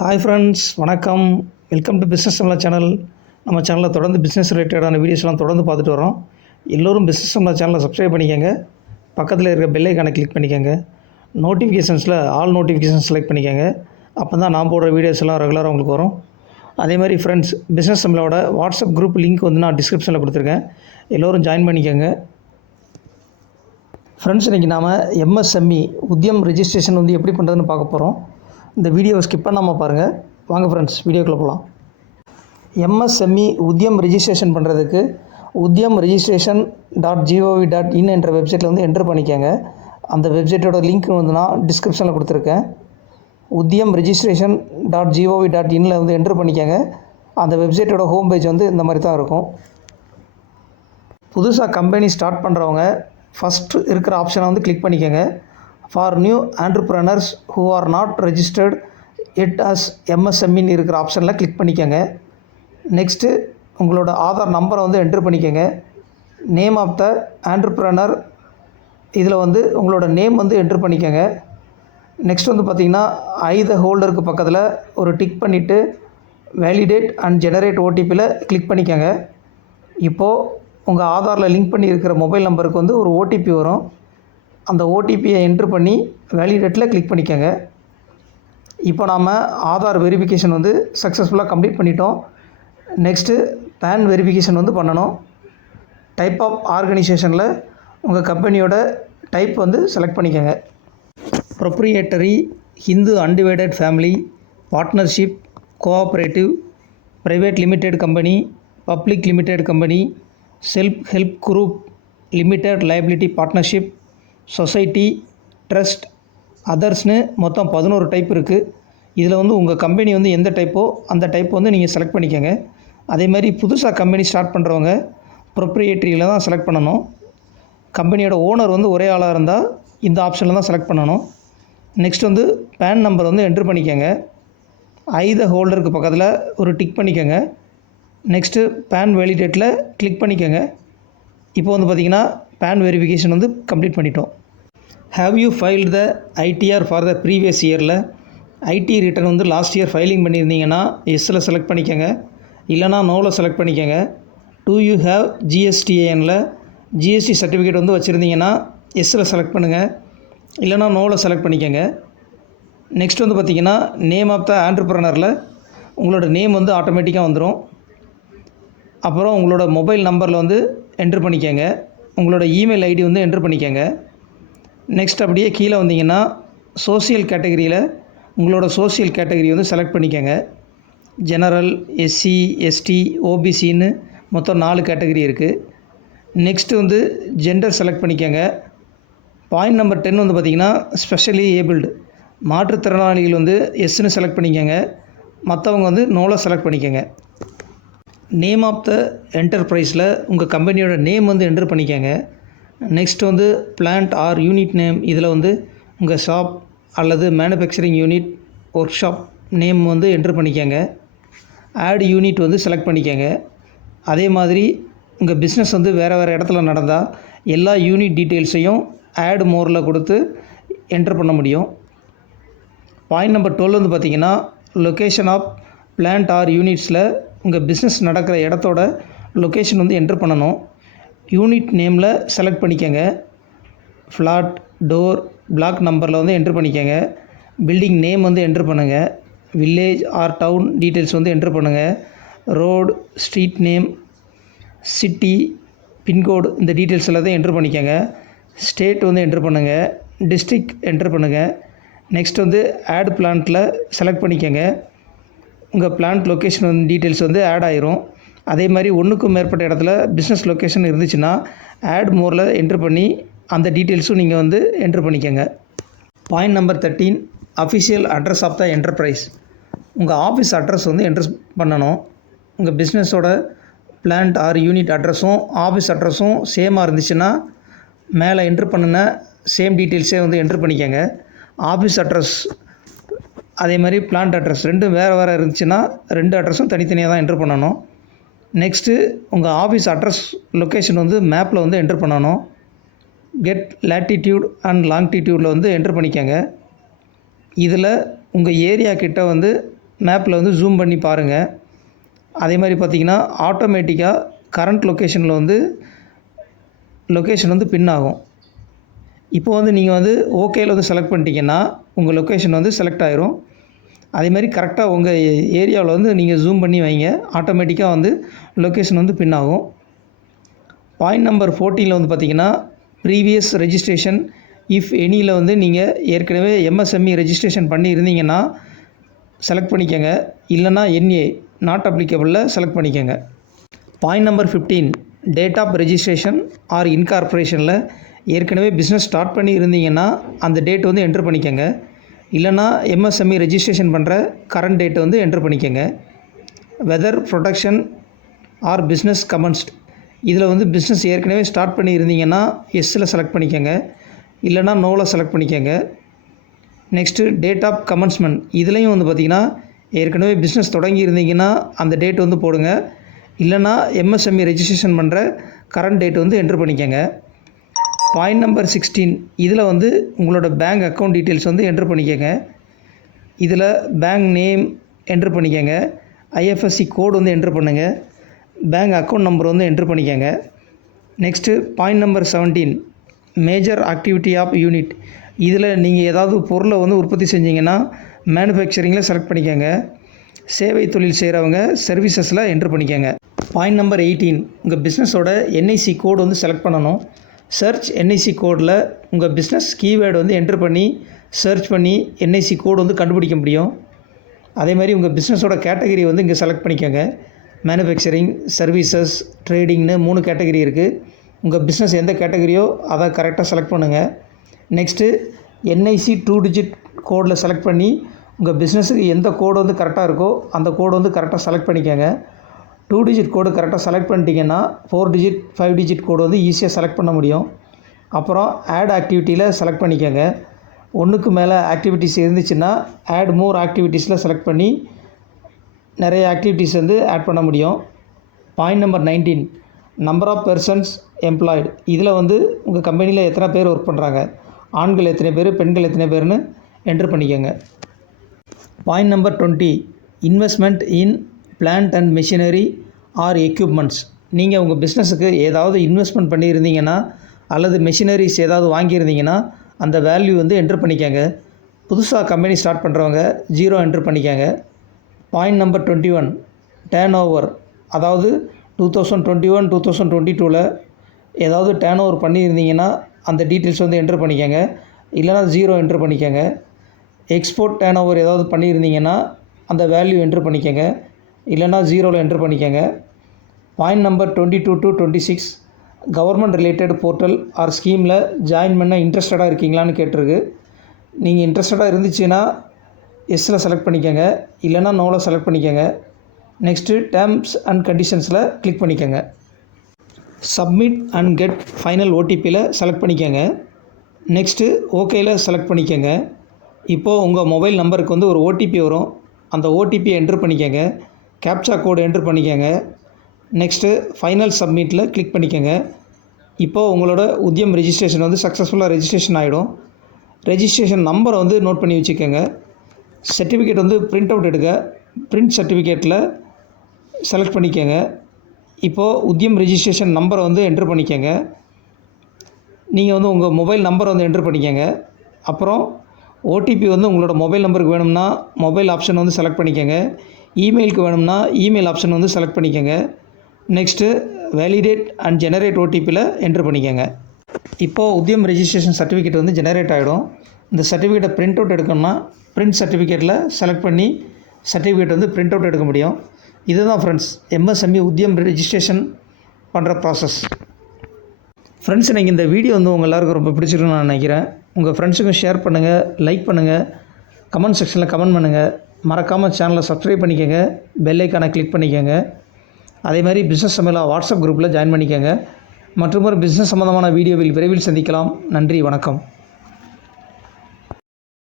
Hi friends, வணக்கம். Welcome to business சம்லா channel. நம்ம சேனலில் தொடர்ந்து பிஸ்னஸ் ரிலேட்டடான வீடியோஸ்லாம் தொடர்ந்து பார்த்துட்டு வரோம். எல்லோரும் பிஸ்னஸ் சம்லா சேனலை சப்ஸ்கிரைப் பண்ணிக்கோங்க. பக்கத்தில் இருக்க பெல் ஐக்கானை கிளிக் பண்ணிக்கோங்க. நோட்டிஃபிகேஷன்ஸில் ஆல் நோட்டிஃபிகேஷன் செலக்ட் பண்ணிக்கோங்க. அப்போ தான் நான் போடுற வீடியோஸ் எல்லாம் ரெகுலராக உங்களுக்கு வரும். அதே மாதிரி ஃப்ரெண்ட்ஸ், பிஸ்னஸ் சம்லாவோட வாட்ஸ்அப் குரூப் லிங்க் வந்து நான் டிஸ்கிரிப்ஷனில் கொடுத்துருக்கேன். எல்லோரும் ஜாயின் பண்ணிக்கோங்க. ஃப்ரெண்ட்ஸ், இன்றைக்கி நாம் எம்எஸ்எம்இ உத்யம் ரெஜிஸ்ட்ரேஷன் வந்து எப்படி பண்ணுறதுன்னு பார்க்க போகிறோம். இந்த வீடியோவை ஸ்கிப் பண்ணாமல் பாருங்கள். வாங்க ஃப்ரெண்ட்ஸ், வீடியோக்குள்ளே போகலாம். எம்எஸ்எம்இ உத்யம் ரெஜிஸ்ட்ரேஷன் பண்ணுறதுக்கு udyam-registration.gov.in என்ற வெப்சைட்டில் வந்து என்ட்ரு பண்ணிக்கோங்க. அந்த வெப்சைட்டோட லிங்க் வந்து நான் டிஸ்கிரிப்ஷனில் கொடுத்துருக்கேன். udyam-registration.gov.in வந்து என்ட்ரு பண்ணிக்கோங்க. அந்த வெப்சைட்டோட ஹோம் பேஜ் வந்து இந்த மாதிரி தான் இருக்கும். புதுசாக கம்பெனி ஸ்டார்ட் பண்ணுறவங்க ஃபஸ்ட்டு இருக்கிற ஆப்ஷனை வந்து கிளிக் பண்ணிக்கோங்க. For new entrepreneurs who are not registered yet as MSMEன்னு இருக்கிற ஆப்ஷனில் கிளிக் பண்ணிக்கோங்க. நெக்ஸ்ட்டு உங்களோட ஆதார் நம்பரை வந்து என்ட்ரு பண்ணிக்கோங்க. நேம் ஆஃப் த entrepreneur இதில் வந்து உங்களோட நேம் வந்து என்ட்ரு பண்ணிக்கோங்க. நெக்ஸ்ட் வந்து பார்த்திங்கன்னா ஐத ஹோல்டருக்கு பக்கத்தில் ஒரு டிக் பண்ணிவிட்டு வேலிடேட் அண்ட் ஜெனரேட் ஓடிபியில் கிளிக் பண்ணிக்கோங்க. இப்போது உங்கள் ஆதாரில் லிங்க் பண்ணி இருக்கிற மொபைல் நம்பருக்கு வந்து ஒரு ஓடிபி வரும். அந்த ஓடிபியை என்ட்ரு பண்ணி வேலிடேட்டில் கிளிக் பண்ணிக்கோங்க. இப்போ நாம் ஆதார் வெரிஃபிகேஷன் வந்து சக்ஸஸ்ஃபுல்லாக கம்ப்ளீட் பண்ணிட்டோம். நெக்ஸ்ட்டு பேன் வெரிஃபிகேஷன் வந்து பண்ணணும். டைப் ஆஃப் ஆர்கனைசேஷனில் உங்கள் கம்பெனியோட டைப் வந்து செலக்ட் பண்ணிக்கோங்க. Proprietary, Hindu undivided family, partnership, cooperative, private limited company, public limited company, self help group, limited liability partnership, society, trust, அதர்ஸ்னு மொத்தம் 11 டைப் இருக்குது. இதில் வந்து உங்கள் கம்பெனி வந்து எந்த டைப்போ அந்த டைப் வந்து நீங்கள் செலக்ட் பண்ணிக்கோங்க. அதே மாதிரி புதுசாக கம்பெனி ஸ்டார்ட் பண்ணுறவங்க ப்ரொப்ரியேட்டரியில் தான் செலக்ட் பண்ணணும். கம்பெனியோட ஓனர் வந்து ஒரே ஆளாக இருந்தால் இந்த ஆப்ஷனில் தான் செலக்ட் பண்ணணும். நெக்ஸ்ட் வந்து பேன் நம்பர் வந்து என்ட்ரு பண்ணிக்கோங்க. ஐத ஹோல்டருக்கு பக்கத்தில் ஒரு டிக் பண்ணிக்கோங்க. நெக்ஸ்ட்டு பேன் வேலிடேட்டில் கிளிக் பண்ணிக்கோங்க. இப்போ வந்து பார்த்திங்கன்னா பேன் வெரிஃபிகேஷன் வந்து கம்ப்ளீட் பண்ணிட்டோம். Have you filed the ITR for the previous இயரில் ஐடி ரிட்டர்ன் வந்து லாஸ்ட் இயர் ஃபைலிங் பண்ணியிருந்தீங்கன்னா எஸ்ஸில் செலக்ட் பண்ணிக்கோங்க. இல்லைனா நோவில் செலக்ட் பண்ணிக்கோங்க. டூ யூ ஹேவ் ஜிஎஸ்டிஏஎனில் ஜிஎஸ்டி சர்டிஃபிகேட் வந்து வச்சுருந்தீங்கன்னா எஸ்ஸில் செலக்ட் பண்ணுங்கள். இல்லைனா நோவில் செலக்ட் பண்ணிக்கோங்க. நெக்ஸ்ட் வந்து பார்த்திங்கன்னா நேம் ஆஃப் த entrepreneurல உங்களோட நேம் வந்து ஆட்டோமேட்டிக்காக வந்துடும். அப்புறம் உங்களோட மொபைல் நம்பரில் வந்து என்ட்ரு பண்ணிக்கோங்க. உங்களோட இமெயில் ஐடி வந்து என்ட்ரு பண்ணிக்கோங்க. நெக்ஸ்ட் அப்படியே கீழே வந்தீங்கன்னா சோசியல் கேட்டகரியில் உங்களோட சோசியல் கேட்டகரி வந்து செலக்ட் பண்ணிக்கோங்க. ஜெனரல், எஸ்சி, எஸ்டி, ஓபிசின்னு மொத்தம் 4 கேட்டகரி இருக்குது. நெக்ஸ்ட்டு வந்து ஜெண்டர் செலக்ட் பண்ணிக்கோங்க. பாயிண்ட் நம்பர் 10 வந்து பார்த்திங்கன்னா ஸ்பெஷலி ஏபிள்டு மாற்றுத்திறனாளிகள் வந்து எஸ்ன்னு செலக்ட் பண்ணிக்கோங்க. மற்றவங்க வந்து நோவில் செலக்ட் பண்ணிக்கோங்க. நேம் ஆஃப் த என்டர்பிரைஸில் உங்கள் கம்பெனியோட நேம் வந்து என்ட்ரு பண்ணிக்கோங்க. நெக்ஸ்ட் வந்து பிளான்ட் ஆர் யூனிட் நேம் இதில் வந்து உங்கள் ஷாப் அல்லது manufacturing unit, work shop name வந்து என்ட்ரு பண்ணிக்கோங்க. ஆட் யூனிட் வந்து செலக்ட் பண்ணிக்கோங்க. அதே மாதிரி உங்கள் பிஸ்னஸ் வந்து வேறு இடத்துல நடந்தால் எல்லா யூனிட் டீட்டெயில்ஸையும் ஆட் மோரில் கொடுத்து என்ட்ரு பண்ண முடியும். பாயிண்ட் நம்பர் 12 வந்து பார்த்திங்கன்னா லொக்கேஷன் ஆஃப் பிளான்ட் ஆர் யூனிட்ஸில் உங்கள் பிஸ்னஸ் நடக்கிற இடத்தோட லொக்கேஷன் வந்து என்ட்ரு பண்ணணும். யூனிட் நேமில் செலக்ட் பண்ணிக்கோங்க. ஃப்ளாட், டோர், பிளாக் நம்பரில் வந்து என்ட்ரு பண்ணிக்கோங்க. பில்டிங் நேம் வந்து என்ட்ரு பண்ணுங்கள். வில்லேஜ் ஆர் டவுன் டீட்டெயில்ஸ் வந்து என்ட்ரு பண்ணுங்கள். Road, street name, city, pincode இந்த டீட்டெயில்ஸ் எல்லாத்தையும் என்ட்ரு பண்ணிக்கோங்க. ஸ்டேட் வந்து என்ட்ரு பண்ணுங்கள். டிஸ்ட்ரிக்ட் என்ட்ரு பண்ணுங்கள். நெக்ஸ்ட் வந்து ஆட் பிளான்ட்டில் செலக்ட் பண்ணிக்கோங்க. உங்கள் பிளான்ட் லொக்கேஷன் வந்து டீட்டெயில்ஸ் வந்து ஆட் ஆயிரும். அதே மாதிரி ஒன்றுக்கும் மேற்பட்ட இடத்துல பிஸ்னஸ் லொக்கேஷன் இருந்துச்சுன்னா ஆட் மோரில் என்ட்ரு பண்ணி அந்த டீட்டெயில்ஸும் நீங்கள் வந்து என்ட்ரு பண்ணிக்கோங்க. Point number 13 official address of the enterprise. உங்கள் ஆஃபீஸ் அட்ரஸ் வந்து என்ட்ரு பண்ணணும். உங்கள் பிஸ்னஸோட பிளான்ட் ஆர் யூனிட் அட்ரஸும் ஆஃபீஸ் அட்ரஸும் சேமாக இருந்துச்சுன்னா மேலே என்ட்ரு பண்ணின சேம் டீட்டெயில்ஸே வந்து என்ட்ரு பண்ணிக்கோங்க. ஆஃபீஸ் அட்ரஸ் அதே மாதிரி பிளான்ட் அட்ரஸ் ரெண்டும் வேறு இருந்துச்சுன்னா 2 அட்ரஸும் தனித்தனியாக தான் என்ட்ரு பண்ணணும். நெக்ஸ்ட்டு உங்கள் ஆஃபீஸ் அட்ரஸ் லொக்கேஷன் வந்து மேப்பில் வந்து என்ட்ரு பண்ணணும். கெட் லேட்டிடியூட் அண்ட் லாங்கிடியூடில் வந்து என்ட்ரு பண்ணிக்கோங்க. இதில் உங்கள் ஏரியா கிட்ட வந்து மேப்பில் வந்து ஜூம் பண்ணி பாருங்கள். அதே மாதிரி பார்த்திங்கன்னா ஆட்டோமேட்டிக்காக கரண்ட் லொக்கேஷனில் வந்து லொக்கேஷன் வந்து பின் ஆகும். இப்போ வந்து நீங்கள் வந்து ஓகேயில் வந்து செலக்ட் பண்ணிட்டீங்கன்னா உங்கள் லொக்கேஷன் வந்து செலக்ட் ஆயிரும். அதே மாதிரி கரெக்டாக உங்கள் ஏரியாவில் வந்து நீங்கள் ஜூம் பண்ணி வைங்க, ஆட்டோமேட்டிக்காக வந்து லொக்கேஷன் வந்து பின் ஆகும். பாயிண்ட் நம்பர் 14 வந்து பார்த்திங்கன்னா ப்ரீவியஸ் ரெஜிஸ்ட்ரேஷன் இஃப் எனியில் வந்து நீங்கள் ஏற்கனவே எம்எஸ்எம்இ ரெஜிஸ்ட்ரேஷன் பண்ணி இருந்தீங்கன்னா செலக்ட் பண்ணிக்கோங்க, இல்லைனா என்ஏ நாட் அப்ளிகபிளில் செலக்ட் பண்ணிக்கோங்க. Point number 15 date of registration or இன்கார்பரேஷனில் ஏற்கனவே பிஸ்னஸ் ஸ்டார்ட் பண்ணி இருந்தீங்கன்னா அந்த டேட் வந்து என்ட்ரு பண்ணிக்கோங்க, இல்லைனா எம்எஸ்எம்இ ரெஜிஸ்ட்ரேஷன் பண்ணுற கரண்ட் டேட்டை வந்து என்ட்ரு பண்ணிக்கோங்க. Weather production R business commenced, இதில் வந்து பிஸ்னஸ் ஏற்கனவே ஸ்டார்ட் பண்ணி இருந்தீங்கன்னா எஸ்ஸில் செலக்ட் பண்ணிக்கோங்க, இல்லைனா நோவில் செலக்ட் பண்ணிக்கோங்க. நெக்ஸ்ட்டு டேட் ஆஃப் கமன்ஸ்மெண்ட், இதுலேயும் வந்து பார்த்திங்கன்னா ஏற்கனவே பிஸ்னஸ் தொடங்கி இருந்தீங்கன்னா அந்த டேட் வந்து போடுங்க, இல்லைனா எம்எஸ்எம்இ ரெஜிஸ்ட்ரேஷன் பண்ணுற கரண்ட் டேட் வந்து என்ட்ரு பண்ணிக்கோங்க. பாயிண்ட் நம்பர் 16 இதில் வந்து உங்களோட பேங்க் அக்கௌண்ட் டீட்டெயில்ஸ் வந்து என்ட்ரு பண்ணிக்கோங்க. இதில் பேங்க் நேம் என்ட்ரு பண்ணிக்கோங்க, ஐஎஃப்எஸ்சி கோடு வந்து என்ட்ரு பண்ணுங்கள், பேங்க் அக்கௌண்ட் நம்பர் வந்து என்ட்ரு பண்ணிக்கோங்க. Next point number 17 major activity of unit, இதில் நீங்கள் ஏதாவது பொருளை வந்து உற்பத்தி செஞ்சீங்கன்னா மேனுஃபேக்சரிங்கில் செலக்ட் பண்ணிக்கோங்க, சேவை தொழில் செய்கிறவங்க சர்வீசஸில் என்ட்ரு பண்ணிக்கோங்க. பாயிண்ட் நம்பர் 18 உங்கள் பிஸ்னஸோட என்ஐசி கோடு வந்து செலக்ட் பண்ணணும். சர்ச் என்ஐசி கோடில் உங்கள் பிஸ்னஸ் கீவேர்டு வந்து என்ட்ரு பண்ணி சர்ச் பண்ணி என்ஐசி கோடு வந்து கண்டுபிடிக்க முடியும். அதே மாதிரி உங்கள் பிஸ்னஸோட கேட்டகரி வந்து இங்கே செலக்ட் பண்ணிக்கோங்க. மேனுஃபேக்சரிங், சர்வீசஸ், ட்ரேடிங்னு 3 கேட்டகரி இருக்குது. உங்கள் பிஸ்னஸ் எந்த கேட்டகரியோ அதை கரெக்டாக செலக்ட் பண்ணுங்கள். நெக்ஸ்ட்டு என்ஐசி 2 டிஜிட் கோடில் செலக்ட் பண்ணி உங்கள் பிஸ்னஸுக்கு எந்த கோடு வந்து கரெக்டாக இருக்கோ அந்த கோடு வந்து கரெக்டாக செலக்ட் பண்ணிக்கோங்க. 2 டிஜிட் கோடு கரெக்டாக செலக்ட் பண்ணிட்டீங்கன்னா 4 டிஜிட் 5 டிஜிட் கோடு வந்து ஈஸியாக செலக்ட் பண்ண முடியும். அப்புறம் ஆட் ஆக்டிவிட்டியில் செலக்ட் பண்ணிக்கோங்க. ஒன்றுக்கு மேலே ஆக்டிவிட்டிஸ் இருந்துச்சுன்னா ஆட் மோர் ஆக்டிவிட்டீஸில் செலக்ட் பண்ணி நிறைய ஆக்டிவிட்டீஸ் வந்து ஆட் பண்ண முடியும். Point number 19 number of persons employed, இதில் வந்து உங்கள் கம்பெனியில் எத்தனை பேர் ஒர்க் பண்ணுறாங்க, ஆண்கள் எத்தனை பேர், பெண்கள் எத்தனை பேர்னு என்ட்ரு பண்ணிக்கோங்க. Point number 20 investment in plant and machinery or equipments, நீங்கள் உங்கள் பிஸ்னஸுக்கு ஏதாவது இன்வெஸ்ட்மெண்ட் பண்ணியிருந்தீங்கன்னா அல்லது மெஷினரிஸ் ஏதாவது வாங்கியிருந்தீங்கன்னா அந்த வேல்யூ வந்து என்ட்ரு பண்ணிக்கோங்க. புதுசாக கம்பெனி ஸ்டார்ட் பண்ணுறவங்க 0 என்ட்ரு பண்ணிக்கோங்க. பாயிண்ட் நம்பர் 21 டேர்ன் ஓவர், அதாவது 2021 2022 ஏதாவது டேர்ன் ஓவர் பண்ணியிருந்தீங்கன்னா அந்த டீட்டெயில்ஸ் வந்து என்ட்ரு பண்ணிக்கோங்க, இல்லைனா 0 என்ட்ரு பண்ணிக்கோங்க. எக்ஸ்போர்ட் டேர்ன் ஓவர் ஏதாவது பண்ணியிருந்தீங்கன்னா அந்த வேல்யூ என்ட்ரு பண்ணிக்கோங்க, இல்லைனா 0ல் என்ட்ரு பண்ணிக்கோங்க. Point number 22 to 26 government related portal or ஸ்கீமில் ஜாயின் பண்ண இன்ட்ரெஸ்டடாக இருக்கீங்களான்னு கேட்டிருக்கு. நீங்கள் இன்ட்ரெஸ்டடாக இருந்துச்சுன்னா எஸ்ஸில் செலக்ட் பண்ணிக்கோங்க, இல்லைனா நோவில் செலக்ட் பண்ணிக்கோங்க. நெக்ஸ்ட்டு டேர்ம்ஸ் அண்ட் கண்டிஷன்ஸில் கிளிக் பண்ணிக்கோங்க. சப்மிட் அண்ட் கெட் ஃபைனல் ஓடிபியில் செலக்ட் பண்ணிக்கோங்க. நெக்ஸ்ட்டு ஓகேயில் செலக்ட் பண்ணிக்கோங்க. இப்போது உங்கள் மொபைல் நம்பருக்கு வந்து ஒரு ஓடிபி வரும், அந்த ஓடிபியை என்ட்ரு பண்ணிக்கோங்க, கேப்சா கோடு என்ட்ரு பண்ணிக்கோங்க. நெக்ஸ்ட்டு ஃபைனல் சப்மிட்டில் கிளிக் பண்ணிக்கோங்க. இப்போது உங்களோட உத்யம் ரெஜிஸ்ட்ரேஷன் வந்து சக்ஸஸ்ஃபுல்லாக ரெஜிஸ்ட்ரேஷன் ஆகிடும். ரெஜிஸ்ட்ரேஷன் நம்பரை வந்து நோட் பண்ணி வச்சுக்கோங்க. சர்டிஃபிகேட் வந்து பிரிண்ட் அவுட் எடுக்க பிரிண்ட் சர்டிஃபிகேட்டில் செலக்ட் பண்ணிக்கோங்க. இப்போது உத்யம் ரெஜிஸ்ட்ரேஷன் நம்பரை வந்து என்ட்ரு பண்ணிக்கோங்க. நீங்கள் வந்து உங்கள் மொபைல் நம்பரை வந்து என்ட்ரு பண்ணிக்கோங்க. அப்புறம் ஓடிபி வந்து உங்களோட மொபைல் நம்பருக்கு வேணும்னா மொபைல் ஆப்ஷன் வந்து செலக்ட் பண்ணிக்கோங்க, இமெயிலுக்கு வேணும்னா இமெயில் ஆப்ஷன் வந்து செலக்ட் பண்ணிக்கோங்க. நெக்ஸ்ட்டு வேலிடேட் அண்ட் ஜெனரேட் ஓடிபியில் என்ட்ரு பண்ணிக்கோங்க. இப்போது உத்யம் ரெஜிஸ்ட்ரேஷன் சர்டிஃபிகேட் வந்து ஜெனரேட் ஆகிடும். இந்த சர்டிஃபிகேட்டை பிரிண்ட் அவுட் எடுக்கணும்னா பிரிண்ட் சர்டிஃபிகேட்டில் செலக்ட் பண்ணி சர்டிஃபிகேட் வந்து பிரிண்ட் அவுட் எடுக்க முடியும். இதுதான் ஃப்ரெண்ட்ஸ் எம்எஸ்எம்இ உத்யம் ரெஜிஸ்ட்ரேஷன் பண்ணுற ப்ராசஸ். ஃப்ரெண்ட்ஸ், எனக்கு இந்த வீடியோ வந்து உங்கள் எல்லாருக்கும் ரொம்ப பிடிச்சிருக்குன்னு நான் நினைக்கிறேன். உங்கள் ஃப்ரெண்ட்ஸுக்கும் ஷேர் பண்ணுங்கள், லைக் பண்ணுங்கள், கமெண்ட் செக்ஷனில் கமெண்ட் பண்ணுங்கள். மறக்காமல் சேனலை சப்ஸ்கிரைப் பண்ணிக்கோங்க, பெல் ஐக்கானை கிளிக் பண்ணிக்கோங்க. அதே மாதிரி பிஸ்னஸ் சமையலா வாட்ஸ்அப் குரூப்பில் ஜாயின் பண்ணிக்கோங்க. மற்றும் ஒரு பிஸ்னஸ் சம்மந்தமான வீடியோவில் விரைவில் சந்திக்கலாம். நன்றி, வணக்கம்.